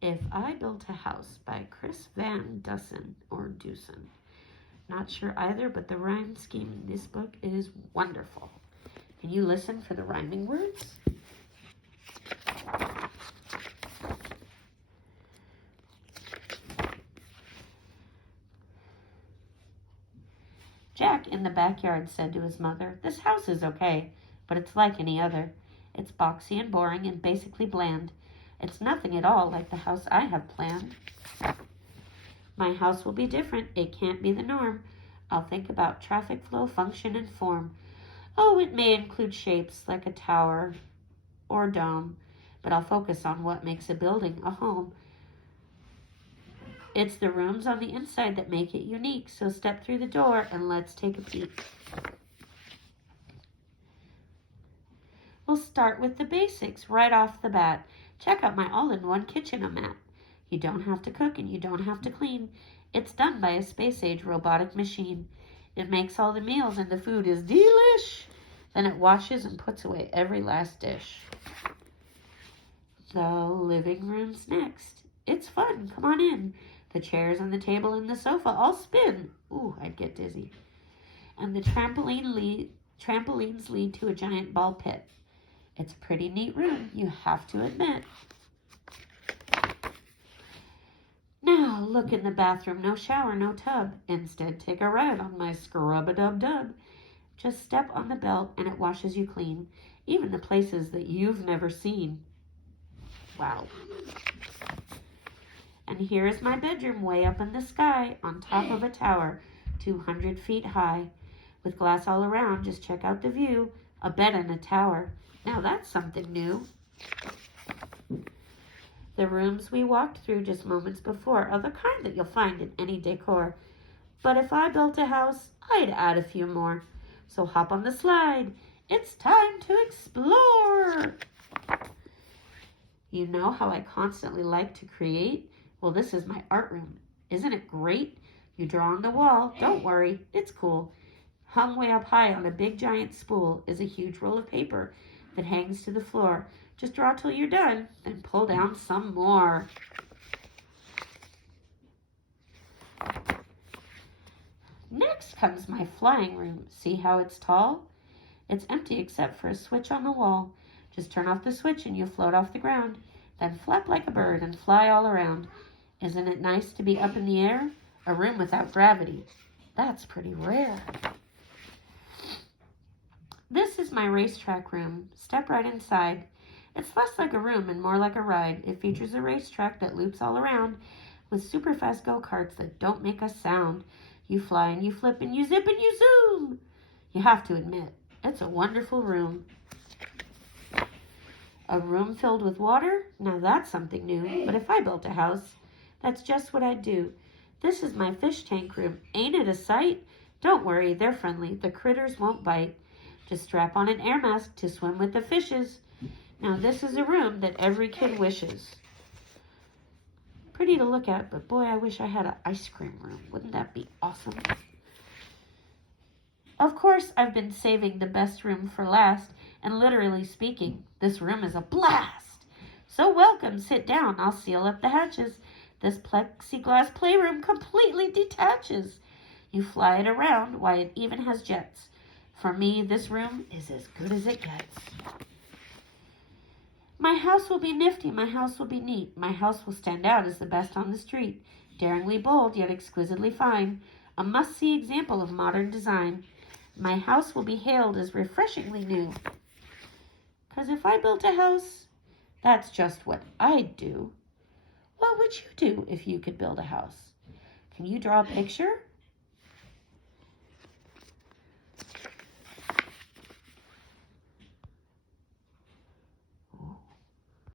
If I Built a House by Chris Van Dusen or Dusen. Not sure either, but the rhyme scheme in this book is wonderful. Can you listen for the rhyming words? Jack in the backyard said to his mother, "This house is okay, but it's like any other. It's boxy and boring and basically bland. It's nothing at all like the house I have planned. My house will be different. It can't be the norm. I'll think about traffic flow, function, and form. Oh, it may include shapes like a tower or dome, but I'll focus on what makes a building a home. It's the rooms on the inside that make it unique, so step through the door and let's take a peek. We'll start with the basics right off the bat. Check out my all-in-one kitchen-o-mat. You don't have to cook and you don't have to clean. It's done by a space-age robotic machine. It makes all the meals and the food is delish. Then it washes and puts away every last dish. The living room's next. It's fun. Come on in. The chairs and the table and the sofa all spin. Ooh, I'd get dizzy. And the trampolines lead to a giant ball pit. It's a pretty neat room, you have to admit. Now, look in the bathroom. No shower, no tub. Instead, take a ride on my scrub-a-dub-dub. Just step on the belt and it washes you clean, even the places that you've never seen. Wow. And here is my bedroom way up in the sky on top of a tower, 200 feet high. With glass all around, just check out the view. A bed and a tower. Now that's something new. The rooms we walked through just moments before are the kind that you'll find in any decor. But if I built a house, I'd add a few more. So hop on the slide. It's time to explore. You know how I constantly like to create? Well, this is my art room. Isn't it great? You draw on the wall. Don't worry, it's cool. Hung way up high on a big giant spool is a huge roll of paper that hangs to the floor. Just draw till you're done, then pull down some more. Next comes my flying room. See how it's tall? It's empty except for a switch on the wall. Just turn off the switch and you float off the ground. Then flap like a bird and fly all around. Isn't it nice to be up in the air? A room without gravity. That's pretty rare. This is my racetrack room. Step right inside. It's less like a room and more like a ride. It features a racetrack that loops all around with super fast go-karts that don't make a sound. You fly and you flip and you zip and you zoom. You have to admit, it's a wonderful room. A room filled with water? Now that's something new. But if I built a house, that's just what I'd do. This is my fish tank room. Ain't it a sight? Don't worry, they're friendly. The critters won't bite. Just strap on an air mask to swim with the fishes. Now this is a room that every kid wishes. Pretty to look at, but boy, I wish I had an ice cream room. Wouldn't that be awesome? Of course, I've been saving the best room for last, and literally speaking, this room is a blast. So welcome, sit down. I'll seal up the hatches. This plexiglass playroom completely detaches. You fly it around, why it even has jets. For me, this room is as good as it gets. My house will be nifty, my house will be neat. My house will stand out as the best on the street. Daringly bold, yet exquisitely fine. A must-see example of modern design. My house will be hailed as refreshingly new. 'Cause if I built a house, that's just what I'd do. What would you do if you could build a house? Can you draw a picture?